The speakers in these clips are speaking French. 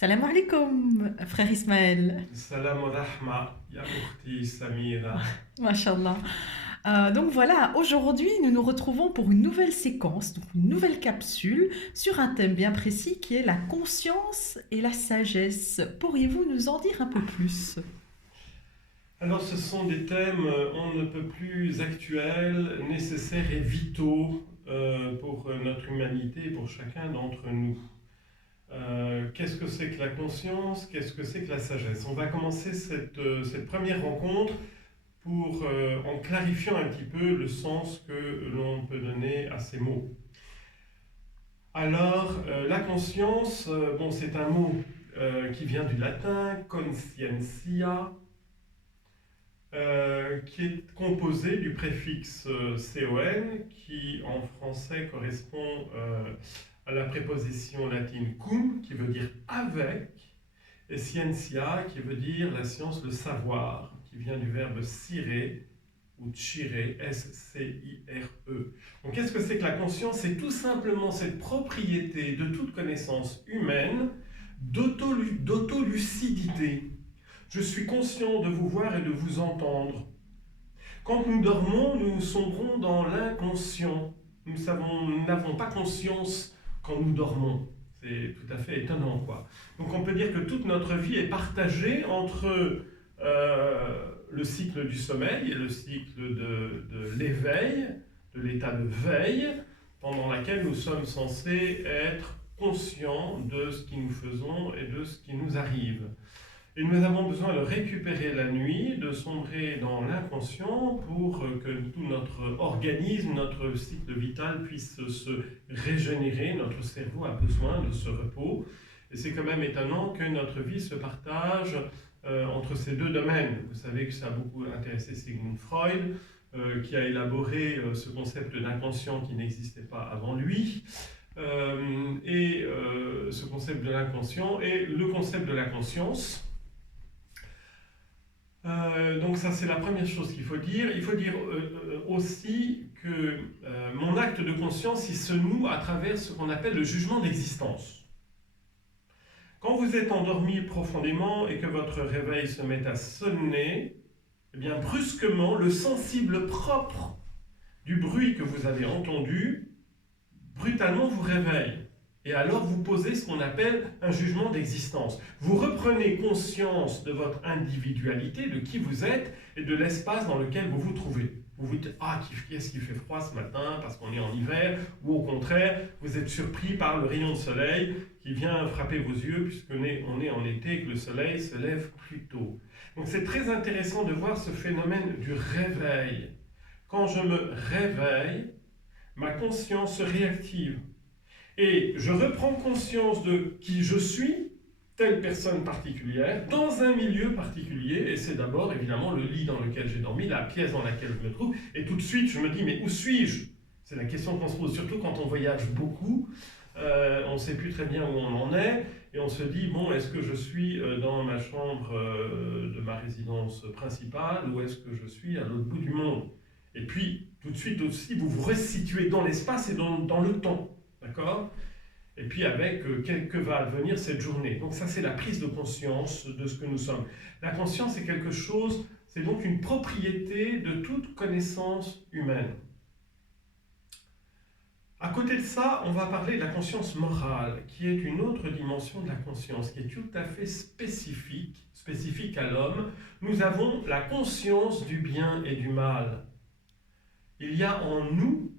Salam alaikum, frère Ismaël. Salam rahma, ya ukhti Samira. Mashallah. Donc voilà, aujourd'hui nous nous retrouvons pour une nouvelle séquence, donc une nouvelle capsule sur un thème bien précis qui est la conscience et la sagesse. Pourriez-vous nous en dire un peu plus? Alors, ce sont des thèmes on ne peut plus actuels, nécessaires et vitaux pour notre humanité et pour chacun d'entre nous. Qu'est-ce que c'est que la conscience? Qu'est-ce que c'est que la sagesse? On va commencer cette première rencontre pour, en clarifiant un petit peu le sens que l'on peut donner à ces mots. Alors, la conscience, bon, c'est un mot qui vient du latin, conscientia, qui est composé du préfixe con, qui en français correspond à la préposition latine cum, qui veut dire avec, et scientia, qui veut dire la science, le savoir, qui vient du verbe scire, ou cire, S-C-I-R-E. Donc qu'est-ce que c'est que la conscience? C'est tout simplement cette propriété de toute connaissance humaine d'autolucidité. Je suis conscient de vous voir et de vous entendre. Quand nous dormons, nous sombrons dans l'inconscient. Nous n'avons pas conscience quand nous dormons. C'est tout à fait étonnant, quoi. Donc on peut dire que toute notre vie est partagée entre le cycle du sommeil et le cycle de l'éveil, de l'état de veille, pendant laquelle nous sommes censés être conscients de ce que nous faisons et de ce qui nous arrive. Et nous avons besoin de récupérer la nuit, de sombrer dans l'inconscient pour que tout notre organisme, notre cycle vital puisse se régénérer. Notre cerveau a besoin de ce repos. Et c'est quand même étonnant que notre vie se partage entre ces deux domaines. Vous savez que ça a beaucoup intéressé Sigmund Freud, qui a élaboré ce concept d'inconscient qui n'existait pas avant lui. Ce concept de l'inconscient et le concept de la conscience. Donc ça c'est la première chose qu'il faut dire. Il faut dire aussi que mon acte de conscience il se noue à travers ce qu'on appelle le jugement d'existence. Quand vous êtes endormi profondément et que votre réveil se met à sonner, eh bien brusquement le sensible propre du bruit que vous avez entendu brutalement vous réveille. Et alors vous posez ce qu'on appelle un jugement d'existence. Vous reprenez conscience de votre individualité, de qui vous êtes et de l'espace dans lequel vous vous trouvez. Vous vous dites « Ah, qu'est-ce qu'il fait froid ce matin parce qu'on est en hiver » ou au contraire, vous êtes surpris par le rayon de soleil qui vient frapper vos yeux puisqu'on est en été et que le soleil se lève plus tôt. Donc c'est très intéressant de voir ce phénomène du réveil. Quand je me réveille, ma conscience se réactive. Et je reprends conscience de qui je suis, telle personne particulière, dans un milieu particulier, et c'est d'abord évidemment le lit dans lequel j'ai dormi, la pièce dans laquelle je me trouve, et tout de suite je me dis, mais où suis-je? C'est la question qu'on se pose, surtout quand on voyage beaucoup, on ne sait plus très bien où on en est, et on se dit, bon, est-ce que je suis dans ma chambre de ma résidence principale, ou est-ce que je suis à l'autre bout du monde? Et puis, tout de suite aussi, vous vous resituez dans l'espace et dans le temps. D'accord? Et puis avec que va advenir cette journée. Donc ça c'est la prise de conscience de ce que nous sommes. La conscience c'est quelque chose, c'est donc une propriété de toute connaissance humaine. À côté de ça, on va parler de la conscience morale, qui est une autre dimension de la conscience, qui est tout à fait spécifique à l'homme. Nous avons la conscience du bien et du mal. Il y a en nous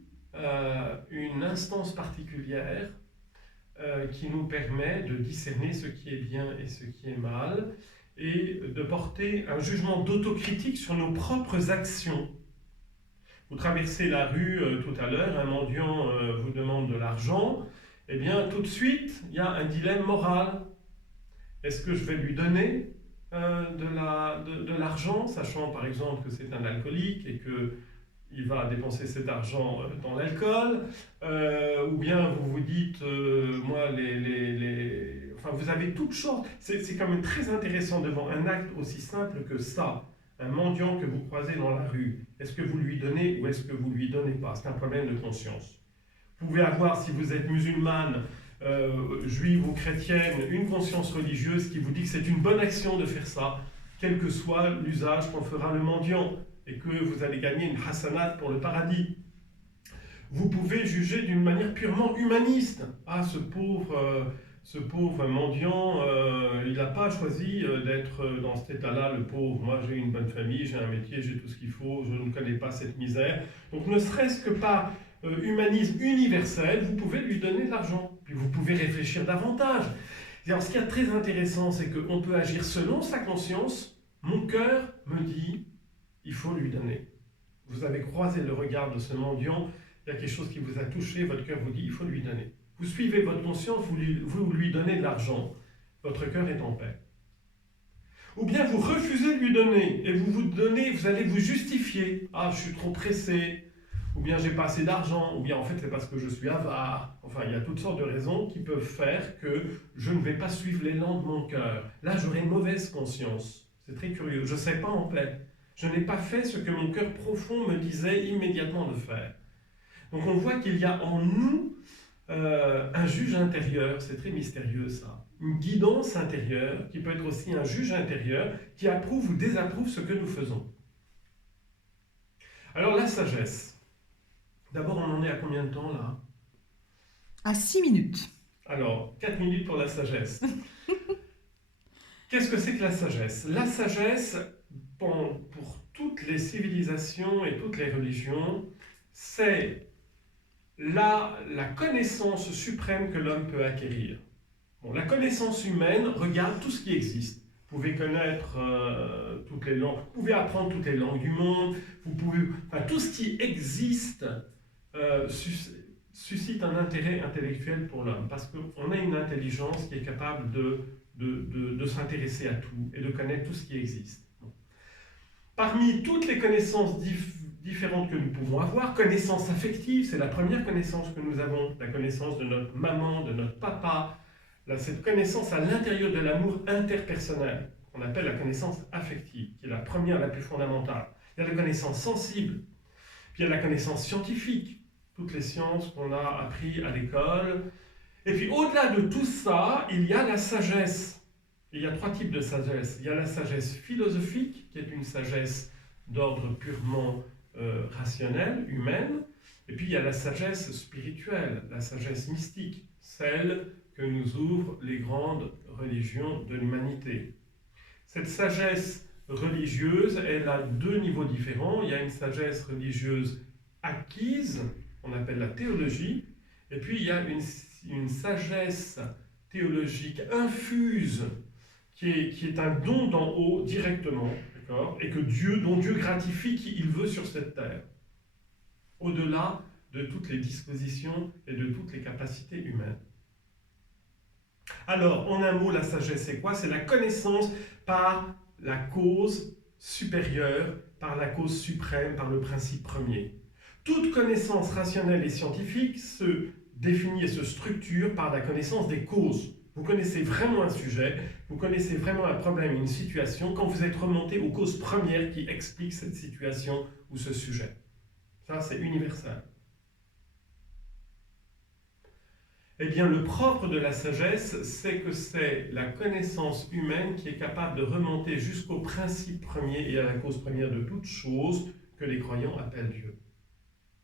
une instance particulière qui nous permet de discerner ce qui est bien et ce qui est mal et de porter un jugement d'autocritique sur nos propres actions. Vous traversez la rue tout à l'heure, un mendiant vous demande de l'argent, eh bien tout de suite il y a un dilemme moral. Est-ce que je vais lui donner de l'argent, sachant par exemple que c'est un alcoolique et que il va dépenser cet argent dans l'alcool, ou bien vous vous dites, moi, enfin, vous avez toutes sortes. C'est quand même très intéressant devant un acte aussi simple que ça, un mendiant que vous croisez dans la rue. Est-ce que vous lui donnez ou est-ce que vous lui donnez pas? C'est un problème de conscience. Vous pouvez avoir, si vous êtes musulmane, juive ou chrétienne, une conscience religieuse qui vous dit que c'est une bonne action de faire ça, quel que soit l'usage qu'en fera le mendiant, et que vous allez gagner une hasanat pour le paradis. Vous pouvez juger d'une manière purement humaniste. Ah, ce pauvre mendiant, il n'a pas choisi d'être dans cet état-là, le pauvre. Moi, j'ai une bonne famille, j'ai un métier, j'ai tout ce qu'il faut, je ne connais pas cette misère. Donc, ne serait-ce que par humanisme universel, vous pouvez lui donner de l'argent. Puis vous pouvez réfléchir davantage. Alors, ce qui est très intéressant, c'est qu'on peut agir selon sa conscience. Mon cœur me dit, il faut lui donner. Vous avez croisé le regard de ce mendiant, il y a quelque chose qui vous a touché, votre cœur vous dit, il faut lui donner. Vous suivez votre conscience, vous lui donnez de l'argent, votre cœur est en paix. Ou bien vous refusez de lui donner, et vous allez vous justifier. Ah, je suis trop pressé, ou bien j'ai pas assez d'argent, ou bien en fait c'est parce que je suis avare. Enfin, il y a toutes sortes de raisons qui peuvent faire que je ne vais pas suivre l'élan de mon cœur. Là, j'aurai une mauvaise conscience. C'est très curieux, je ne serai pas en paix. Je n'ai pas fait ce que mon cœur profond me disait immédiatement de faire. Donc on voit qu'il y a en nous un juge intérieur, c'est très mystérieux ça, une guidance intérieure qui peut être aussi un juge intérieur qui approuve ou désapprouve ce que nous faisons. Alors la sagesse, d'abord on en est à combien de temps là? À 6 minutes. Alors, 4 minutes pour la sagesse. Qu'est-ce que c'est que la sagesse? La sagesse, pour toutes les civilisations et toutes les religions, c'est la connaissance suprême que l'homme peut acquérir. Bon, la connaissance humaine regarde tout ce qui existe. Vous pouvez connaître toutes les langues, vous pouvez apprendre toutes les langues du monde, tout ce qui existe suscite un intérêt intellectuel pour l'homme, parce qu'on a une intelligence qui est capable de s'intéresser à tout et de connaître tout ce qui existe. Bon. Parmi toutes les connaissances différentes que nous pouvons avoir, connaissance affective, c'est la première connaissance que nous avons, la connaissance de notre maman, de notre papa, cette connaissance à l'intérieur de l'amour interpersonnel, qu'on appelle la connaissance affective, qui est la première, la plus fondamentale. Il y a la connaissance sensible, puis il y a la connaissance scientifique, toutes les sciences qu'on a appris à l'école. Et puis au-delà de tout ça, il y a la sagesse. Il y a 3 types de sagesse. Il y a la sagesse philosophique, qui est une sagesse d'ordre purement rationnelle, humaine. Et puis il y a la sagesse spirituelle, la sagesse mystique, celle que nous ouvrent les grandes religions de l'humanité. Cette sagesse religieuse, elle a 2 niveaux différents. Il y a une sagesse religieuse acquise, on appelle la théologie, et puis il y a une sagesse théologique infuse, qui est un don d'en haut directement, d'accord, et dont Dieu gratifie qui il veut sur cette terre, au-delà de toutes les dispositions et de toutes les capacités humaines. Alors, en un mot, la sagesse, c'est quoi? C'est la connaissance par la cause supérieure, par la cause suprême, par le principe premier. Toute connaissance rationnelle et scientifique se définit et se structure par la connaissance des causes. Vous connaissez vraiment un sujet, vous connaissez vraiment un problème, une situation, quand vous êtes remonté aux causes premières qui expliquent cette situation ou ce sujet. Ça, c'est universel. Eh bien, le propre de la sagesse, c'est que c'est la connaissance humaine qui est capable de remonter jusqu'au principe premier et à la cause première de toute chose que les croyants appellent Dieu.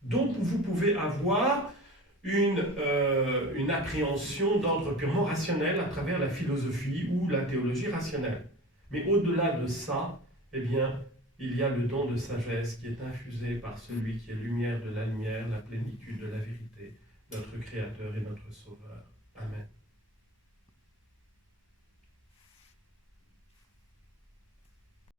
Donc, vous pouvez avoir une appréhension d'ordre purement rationnel à travers la philosophie ou la théologie rationnelle. Mais au-delà de ça, eh bien, il y a le don de sagesse qui est infusé par celui qui est lumière de la lumière, la plénitude de la vérité, notre Créateur et notre Sauveur. Amen.